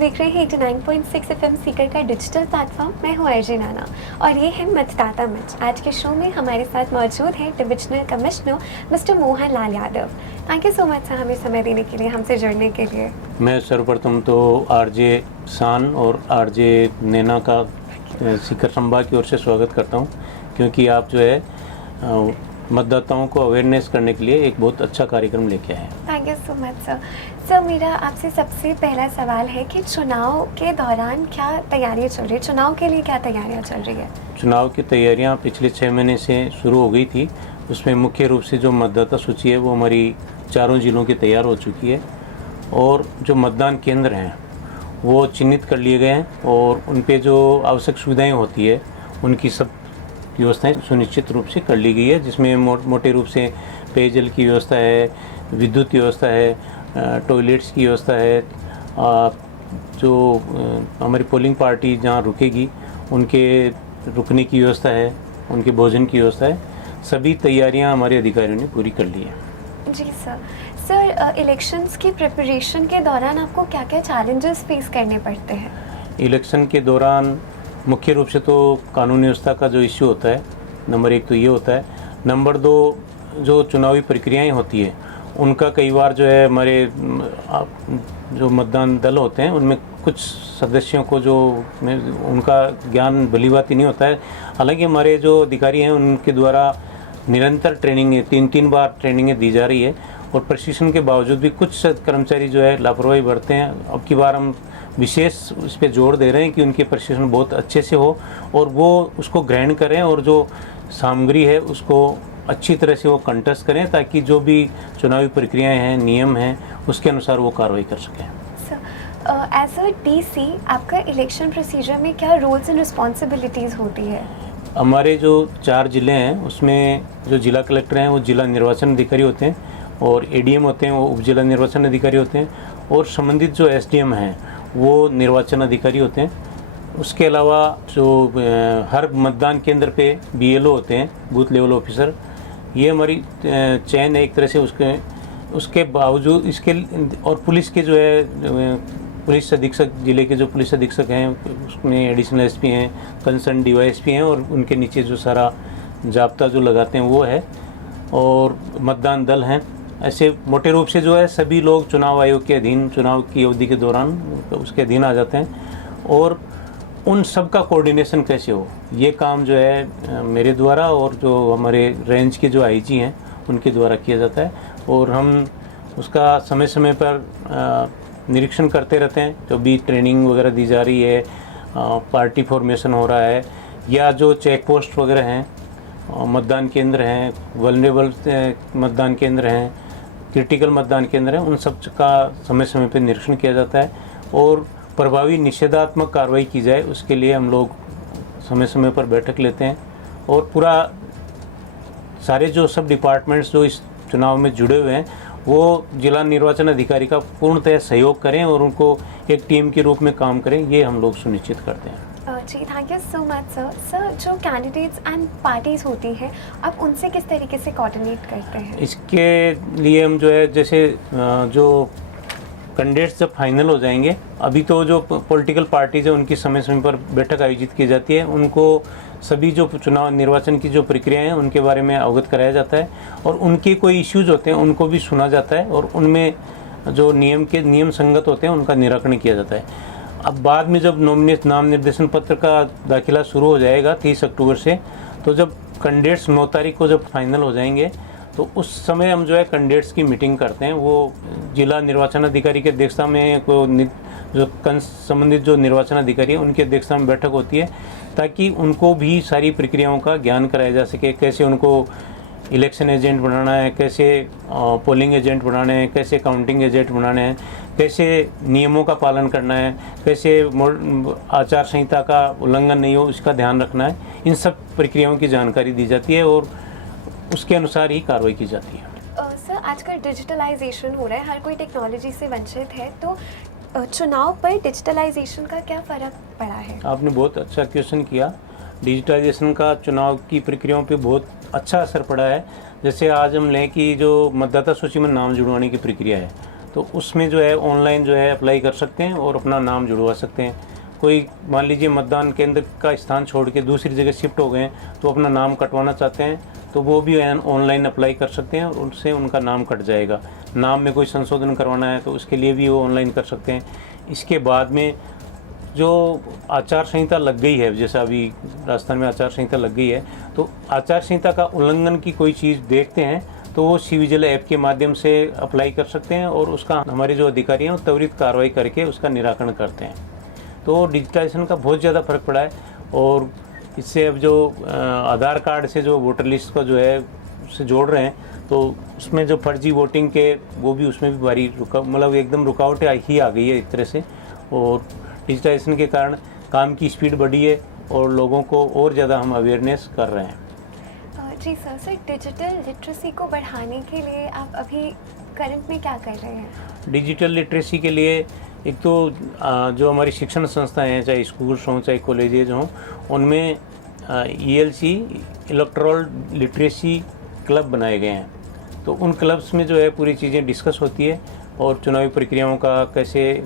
देख रहे हैं 89.6 एफएम सीकर का डिजिटल प्लेटफॉर्म। मैं हूं अर्जी नाना और ये है मतदाता मंच। आज के शो में हमारे साथ मौजूद हैं divisional commissioner mister Mohan Lal Yadav. Thank you so much sir हमें समय देने के लिए, हमसे जुड़ने के लिए। मैं सर्वप्रथम तो आरजे शान और आरजे नैना का सीकर संभाग की ओर से स्वागत करता हूं, क्योंकि आप जो है मतदाताओं को अवेयरनेस करने के लिए एक बहुत अच्छा कार्यक्रम लेके आए हैं। Thank you so much sir. Sir मेरा आपसे सबसे पहला सवाल है कि चुनाव के दौरान क्या तैयारियां चल रही है, चुनाव के लिए क्या तैयारियां चल रही है? चुनाव की तैयारियां पिछले 6 महीने से शुरू हो गई थी। उसमें मुख्य रूप से जो मतदाता सूची है वो हमारी चारों जिलों की तैयार हो चुकी है और जो मतदान केंद्र हैं वो चिन्हित कर लिए गए हैं और उन पे जो आवश्यक सुविधाएं होती है उनकी सब व्यवस्थाएं सुनिश्चित रूप से कर ली गई है, जिसमें मोटे रूप से पेयजल की व्यवस्था है, विद्युत व्यवस्था है, टॉयलेट्स की व्यवस्था है, जो हमारी पोलिंग पार्टी जहाँ रुकेगी उनके रुकने की व्यवस्था है, उनके भोजन की व्यवस्था है। सभी तैयारियां हमारे अधिकारियों ने पूरी कर ली है। जी सर। सर इलेक्शंस की प्रिपरेशन के दौरान आपको क्या क्या चैलेंजेस फेस करने पड़ते हैं? इलेक्शन के दौरान मुख्य रूप से तो कानून व्यवस्था का जो इश्यू होता है, नंबर 1 तो ये होता है। नंबर 2 जो चुनावी प्रक्रियाएं होती है उनका कई बार जो है हमारे जो मतदान दल होते हैं उनमें कुछ सदस्यों को जो उनका ज्ञान भलीभांति नहीं होता है। हालांकि हमारे जो अधिकारी हैं उनके द्वारा निरंतर ट्रेनिंग 3 बार ट्रेनिंगें दी जा रही है और प्रशिक्षण के बावजूद भी कुछ कर्मचारी जो है लापरवाही बरतते हैं। अब की बार हम विशेष इस पर जोर दे रहे हैं कि उनके प्रशिक्षण बहुत अच्छे से हो और वो उसको ग्रहण करें और जो सामग्री है उसको अच्छी तरह से वो कंटेस्ट करें, ताकि जो भी चुनावी प्रक्रियाएं हैं, नियम हैं, उसके अनुसार वो कार्रवाई कर सकें। एज अ डीसी आपका इलेक्शन प्रोसीजर में क्या रोल्स एंड रिस्पॉन्सिबिलिटीज़ होती है? हमारे जो 4 ज़िले हैं उसमें जो जिला कलेक्टर हैं वो जिला निर्वाचन अधिकारी होते हैं और एडीएम होते हैं वो उप जिला निर्वाचन अधिकारी होते हैं और संबंधित जो एसडीएम हैं वो निर्वाचन अधिकारी होते हैं। उसके अलावा जो हर मतदान केंद्र पे बीएलओ होते हैं, बूथ लेवल ऑफिसर। ये हमारी चयन है एक तरह से उसके बावजूद इसके और पुलिस के जो है पुलिस अधीक्षक, जिले के जो पुलिस अधीक्षक हैं उसमें एडिशनल एसपी हैं, कंसर्न डीवाईएसपी हैं और उनके नीचे जो सारा जाब्ता जो लगाते हैं वो है और मतदान दल हैं। ऐसे मोटे रूप से जो है सभी लोग चुनाव आयोग के अधीन, चुनाव की अवधि के दौरान उसके अधीन आ जाते हैं और उन सब का कोऑर्डिनेशन कैसे हो ये काम जो है मेरे द्वारा और जो हमारे रेंज के जो आईजी हैं उनके द्वारा किया जाता है और हम उसका समय समय पर निरीक्षण करते रहते हैं। जो भी ट्रेनिंग वगैरह दी जा रही है, पार्टी फॉर्मेशन हो रहा है या जो चेक पोस्ट वगैरह हैं, मतदान केंद्र हैं, वल्नरेबल मतदान केंद्र हैं, क्रिटिकल मतदान केंद्र हैं, उन सब का समय समय पर निरीक्षण किया जाता है और प्रभावी निषेधात्मक कार्रवाई की जाए उसके लिए हम लोग समय समय पर बैठक लेते हैं और पूरा सारे जो सब डिपार्टमेंट्स जो इस चुनाव में जुड़े हुए हैं वो जिला निर्वाचन अधिकारी का पूर्णतः सहयोग करें और उनको एक टीम के रूप में काम करें, ये हम लोग सुनिश्चित करते हैं। जी thank you so much sir. Sir जो कैंडिडेट्स एंड पार्टीज होती हैं आप उनसे किस तरीके से कोऑर्डिनेट करते हैं? इसके लिए हम जो है जैसे जो कैंडिडेट्स जब फाइनल हो जाएंगे, अभी तो जो पॉलिटिकल पार्टीज है उनकी समय समय पर बैठक आयोजित की जाती है, उनको सभी जो चुनाव निर्वाचन की जो प्रक्रिया है उनके बारे में अवगत कराया जाता है और उनके कोई इश्यूज होते हैं उनको भी सुना जाता है और उनमें जो नियम संगत होते हैं उनका निराकरण किया जाता है। अब बाद में जब नाम निर्देशन पत्र का दाखिला शुरू हो जाएगा 30 अक्टूबर से, तो जब कैंडिडेट्स 9 तारीख को जब फाइनल हो जाएंगे तो उस समय हम जो है कैंडिडेट्स की मीटिंग करते हैं। वो जिला निर्वाचन अधिकारी की अध्यक्षता में जो संबंधित जो निर्वाचन अधिकारी है उनकी अध्यक्षता में बैठक होती है, ताकि उनको भी सारी प्रक्रियाओं का ज्ञान कराया जा सके। कैसे उनको इलेक्शन एजेंट बनाना है, कैसे पोलिंग एजेंट बनाने हैं, कैसे काउंटिंग एजेंट बनाने हैं, कैसे नियमों का पालन करना है, कैसे आचार संहिता का उल्लंघन नहीं हो इसका ध्यान रखना है। इन सब प्रक्रियाओं की जानकारी दी जाती है और उसके अनुसार ही कार्रवाई की जाती है। सर आजकल डिजिटलाइजेशन हो रहा है, हर कोई टेक्नोलॉजी से वंचित है, तो चुनाव पर डिजिटलाइजेशन का क्या फ़र्क पड़ा है? आपने बहुत अच्छा क्वेश्चन किया। डिजिटलाइजेशन का चुनाव की प्रक्रियाओं पे बहुत अच्छा असर पड़ा है। जैसे आज हम लें कि जो मतदाता सूची में नाम जुड़वाने की प्रक्रिया है तो उसमें जो है ऑनलाइन जो है अप्लाई कर सकते हैं और अपना नाम जुड़वा सकते हैं। कोई मान लीजिए मतदान केंद्र का स्थान छोड़ के दूसरी जगह शिफ्ट हो गए हैं तो अपना नाम कटवाना चाहते हैं तो वो भी ऑनलाइन अप्लाई कर सकते हैं और उनसे उनका नाम कट जाएगा। नाम में कोई संशोधन करवाना है तो उसके लिए भी वो ऑनलाइन कर सकते हैं। इसके बाद में जो आचार संहिता लग गई है, जैसा अभी राजस्थान में आचार संहिता लग गई है, तो आचार संहिता का उल्लंघन की कोई चीज़ देखते हैं तो वो सी विजिल ऐप के माध्यम से अप्लाई कर सकते हैं और उसका हमारे जो अधिकारी हैं वो त्वरित कार्रवाई करके उसका निराकरण करते हैं। तो डिजिटाइजेशन का बहुत ज़्यादा फर्क पड़ा है और इससे अब जो आधार कार्ड से जो वोटर लिस्ट का जो है उससे जोड़ रहे हैं तो उसमें जो फर्जी वोटिंग के वो भी उसमें भी भारी मतलब एकदम रुकावटें ही आ गई है एक तरह से। और डिजिटाइजेशन के कारण काम की स्पीड बढ़ी है और लोगों को और ज़्यादा हम अवेयरनेस कर रहे हैं। जी सर, डिजिटल लिटरेसी को बढ़ाने के लिए आप अभी करंट में क्या कर रहे हैं? डिजिटल लिटरेसी के लिए एक तो जो हमारी शिक्षण संस्थाएं हैं, चाहे स्कूल्स हों चाहे कॉलेजेज हों, उनमें ELC इलेक्टोरल लिटरेसी क्लब बनाए गए हैं। तो उन क्लब्स में जो है पूरी चीज़ें डिस्कस होती है और चुनावी प्रक्रियाओं का कैसे,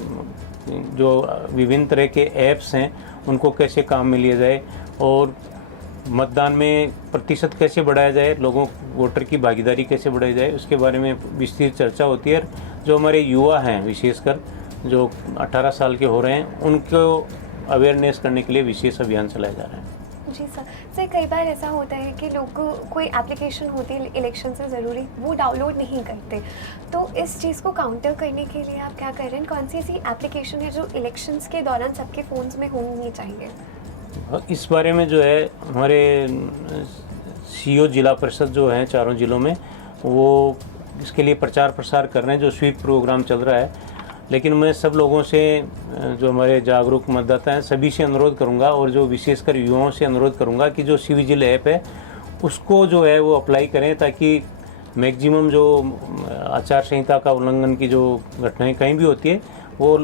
जो विभिन्न तरह के ऐप्स हैं उनको कैसे काम में लिया जाए और मतदान में प्रतिशत कैसे बढ़ाया जाए, लोगों वोटर की भागीदारी कैसे बढ़ाई जाए, उसके बारे में विस्तृत चर्चा होती है। जो हमारे युवा हैं विशेषकर जो 18 साल के हो रहे हैं उनको अवेयरनेस करने के लिए विशेष अभियान चलाया जा रहा है। जी सर, कई बार ऐसा होता है कि लोग कोई एप्लीकेशन होती है इलेक्शन से ज़रूरी, वो डाउनलोड नहीं करते, तो इस चीज़ को काउंटर करने के लिए आप क्या कर रहे हैं? कौन सी ऐसी एप्लीकेशन है जो इलेक्शंस के दौरान सबके फ़ोन्स में होनी चाहिए? इस बारे में जो है हमारे CO जिला परिषद जो हैं चारों ज़िलों में वो इसके लिए प्रचार प्रसार कर रहे हैं, जो स्वीप प्रोग्राम चल रहा है। लेकिन मैं सब लोगों से, जो हमारे जागरूक मतदाता हैं, सभी से अनुरोध करूंगा और जो विशेषकर युवाओं से अनुरोध करूंगा कि जो सी विजिल ऐप है उसको जो है वो अप्लाई करें, ताकि मैक्सिमम जो आचार संहिता का उल्लंघन की जो घटनाएं कहीं भी होती है वो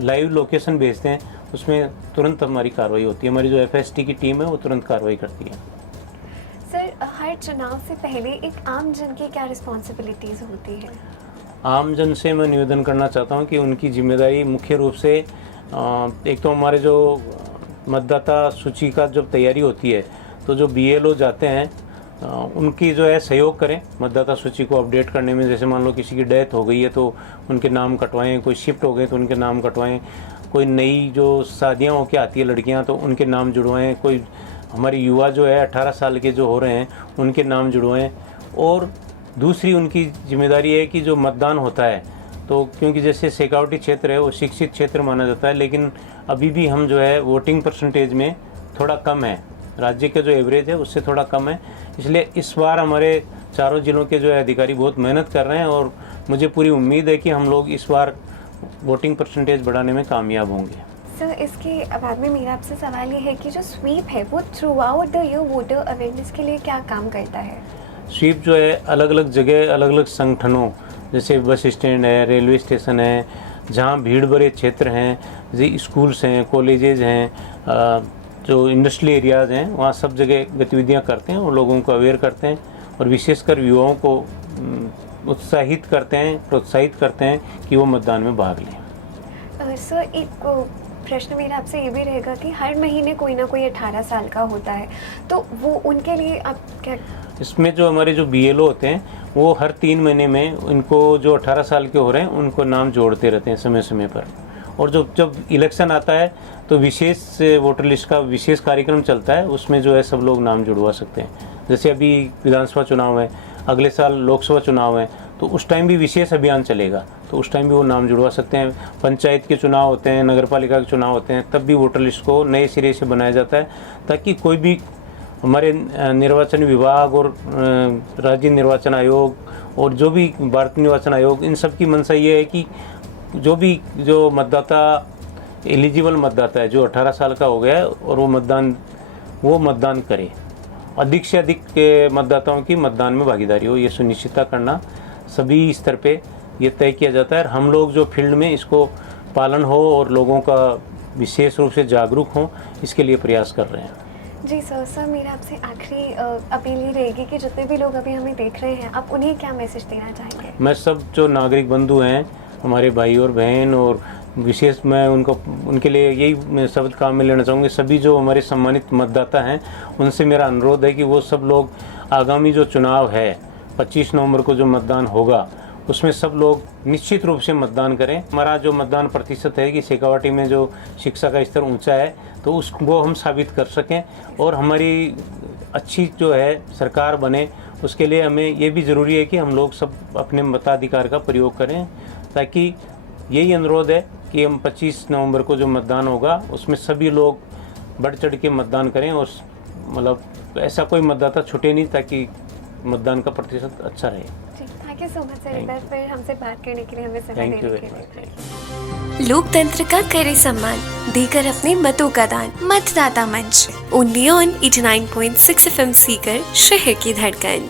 लाइव लोकेशन भेजते हैं, उसमें तुरंत हमारी कार्रवाई होती है। हमारी जो FST की टीम है वो तुरंत कार्रवाई करती है। सर, हर चुनाव से पहले एक आम जन की क्या रिस्पॉन्सिबिलिटीज़ होती है? आम जन से मैं निवेदन करना चाहता हूं कि उनकी जिम्मेदारी मुख्य रूप से एक तो हमारे जो मतदाता सूची का जब तैयारी होती है तो जो BLO जाते हैं उनकी जो है सहयोग करें मतदाता सूची को अपडेट करने में। जैसे मान लो किसी की डेथ हो गई है तो उनके नाम कटवाएं, कोई शिफ्ट हो गए तो उनके नाम कटवाएं, कोई नई जो शादियाँ होकर आती है लड़कियाँ तो उनके नाम जुड़वाएं, कोई हमारे युवा जो है 18 साल के जो हो रहे हैं उनके नाम जुड़वाएं। और दूसरी उनकी जिम्मेदारी है कि जो मतदान होता है तो क्योंकि जैसे शेखावटी क्षेत्र है वो शिक्षित क्षेत्र माना जाता है, लेकिन अभी भी हम जो है वोटिंग परसेंटेज में थोड़ा कम है, राज्य का जो एवरेज है उससे थोड़ा कम है। इसलिए इस बार हमारे चारों ज़िलों के जो है अधिकारी बहुत मेहनत कर रहे हैं और मुझे पूरी उम्मीद है कि हम लोग इस बार वोटिंग परसेंटेज बढ़ाने में कामयाब होंगे। सर, इसके बाद में मेरा आपसे सवाल ये है कि जो स्वीप है वो through out the year voter awareness के लिए क्या काम करता है? स्वीप जो है अलग अलग जगह अलग अलग संगठनों, जैसे बस स्टैंड है, रेलवे स्टेशन है, जहाँ भीड़ भरे क्षेत्र हैं, जैसे स्कूल्स हैं, कॉलेजेज हैं, जो इंडस्ट्रियल एरियाज़ हैं, वहाँ सब जगह गतिविधियाँ करते हैं और लोगों को अवेयर करते हैं और विशेषकर युवाओं को उत्साहित करते हैं, प्रोत्साहित करते हैं कि वो मतदान में भाग लें। सर, एक प्रश्न मेरा आपसे ये भी रहेगा कि हर महीने कोई ना कोई 18 साल का होता है, तो वो उनके लिए आप क्या? इसमें जो हमारे जो BLO होते हैं वो हर 3 महीने में उनको जो 18 साल के हो रहे हैं उनको नाम जोड़ते रहते हैं समय समय पर। और जब इलेक्शन आता है तो विशेष वोटर लिस्ट का विशेष कार्यक्रम चलता है, उसमें जो है सब लोग नाम जुड़वा सकते हैं। जैसे अभी विधानसभा चुनाव है, अगले साल लोकसभा चुनाव है, तो उस टाइम भी विशेष अभियान चलेगा, तो उस टाइम भी वो नाम जुड़वा सकते हैं। पंचायत के चुनाव होते हैं, नगर पालिका के चुनाव होते हैं, तब भी वोटर लिस्ट को नए सिरे से बनाया जाता है, ताकि कोई भी हमारे निर्वाचन विभाग और राज्य निर्वाचन आयोग और जो भी भारतीय निर्वाचन आयोग, इन सब की मंशा ये है कि जो मतदाता एलिजिबल मतदाता है, जो 18 साल का हो गया है और वो मतदान करे, अधिक से अधिक मतदाताओं की मतदान में भागीदारी हो, ये सुनिश्चित करना सभी स्तर पे ये तय किया जाता है। और हम लोग जो फील्ड में इसको पालन हो और लोगों का विशेष रूप से जागरूक हों, इसके लिए प्रयास कर रहे हैं। जी सर, सर मेरा आपसे आखिरी अपील ये रहेगी कि जितने भी लोग अभी हमें देख रहे हैं, आप उन्हें क्या मैसेज देना चाहेंगे? मैं सब जो नागरिक बंधु हैं, हमारे भाई और बहन, और विशेष मैं उनके लिए यही मैं शब्द काम में लेना चाहूँगी, सभी जो हमारे सम्मानित मतदाता हैं उनसे मेरा अनुरोध है कि वो सब लोग आगामी जो चुनाव है 25 नवंबर को जो मतदान होगा उसमें सब लोग निश्चित रूप से मतदान करें। हमारा जो मतदान प्रतिशत है कि शेखावाटी में जो शिक्षा का स्तर ऊंचा है तो उसको हम साबित कर सकें और हमारी अच्छी जो है सरकार बने, उसके लिए हमें ये भी ज़रूरी है कि हम लोग सब अपने मताधिकार का प्रयोग करें, ताकि यही अनुरोध है कि हम 25 नवंबर को जो मतदान होगा उसमें सभी लोग बढ़ चढ़ के मतदान करें और मतलब ऐसा कोई मतदाता छूटे नहीं, ताकि मतदान का प्रतिशत अच्छा रहे। जी, thank you so much sir, एक बार फिर हमसे बात करने के लिए, हमें समय थैंक यू देने वेरी के लिए। मच। लोकतंत्र का करे सम्मान, देकर अपने मतों का दान। मतदाता मंच, ओनली ऑन 89.6 FM सीकर, शहर की धड़कन।